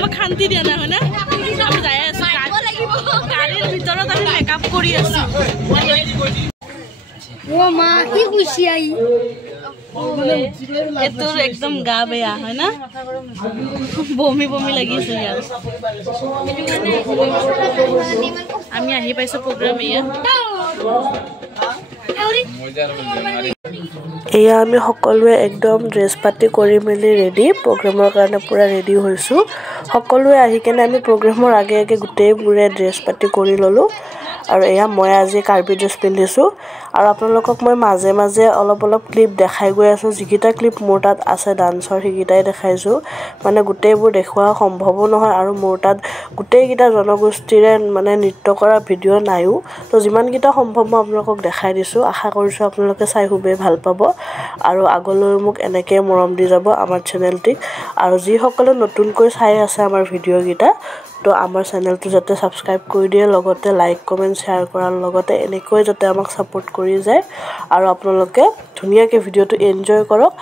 আমাক শান্তি দিয়া নাই হয়নে আমি যাই আছো গাড়ীৰ ভিতৰত আমি মেকআপ কৰি আছো ও মা কি খুশি আই এটোৰ একদম গা বেয়া হয় না বমি বমি লাগিছে ইয়াৰ আমি আহি পাইছো প্ৰগ্ৰাম এয়া এয়া আমি সকলোৱে একদম ড্ৰেছ পাতি কৰি মেলি ৰেডি প্ৰগ্ৰামৰ কাৰণে পুৰা ৰেডি হৈছো সকলোৱে আহি কেনে আমি প্ৰগ্ৰামৰ আগে আগে গোটেইবোৰে ড্ৰেছ পাতি কৰি ললো আৰু এয়া মই আজি কাৰ্বি ড্ৰেছ পিন্ধিছো আৰু আপোনালোকক মই মাজে মাজে অলপ ক্লিপ দেখাই গৈ আছো যিকিটা ক্লিপ মোৰ তাত আছে ডান্সৰ হিকিটাই দেখাইছো মানে গোটেইবোৰ দেখুৱা সম্ভৱ নহয় আৰু মোৰ তাত গোটেইকিটা জনগোষ্ঠীৰে মানে নৃত্য কৰা ভিডিও নাইও তো যিমান কিটা সম্ভৱ মই আপোনালোকক দেখাই দিছো আশা কৰিছো আপোনালোকে চাই খুবেই ভাল পাব আৰু আগলৈ মোক এনেকৈ মৰম দি যাব আমাৰ চেনেলটিক আৰু যি সকলে নতুনকৈ চাই আছে আমাৰ ভিডিও কিটা তো আমাৰ চেনেলটো যাতে সাবস্ক্ৰাইব কৰি দিয়ে লগতে লাইক কমেন্ট শেয়াৰ কৰাৰ লগতে এনেকৈ যাতে আমাক সাপোৰ্ট কৰি যায় আৰু আপোনালোকে ধুনীয়াকৈ ভিডিওটো এনজয় কৰক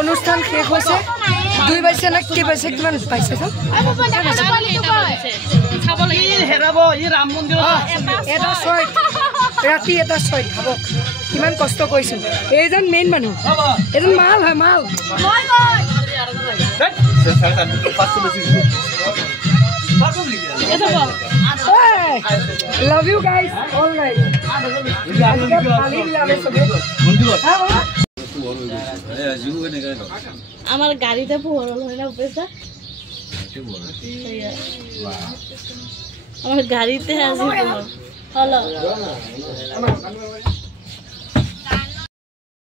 অনুষ্ঠান শেষ হৈছে 2 বাইছে না কি বাইছে কিমান পাইছে তো চাব লাগি হেৰাব ই ৰাম মন্দিৰ এটা ছয় ৰাতি এটা ছয় খাব কিমান কষ্ট কৰিছিল এইজন মেইন মানুহ এজন মাল হয় মাল love you guys all right আমার গাড়িতে পোহরল হয় না উপেসা আমার গাড়িতে আজি পোহর হলো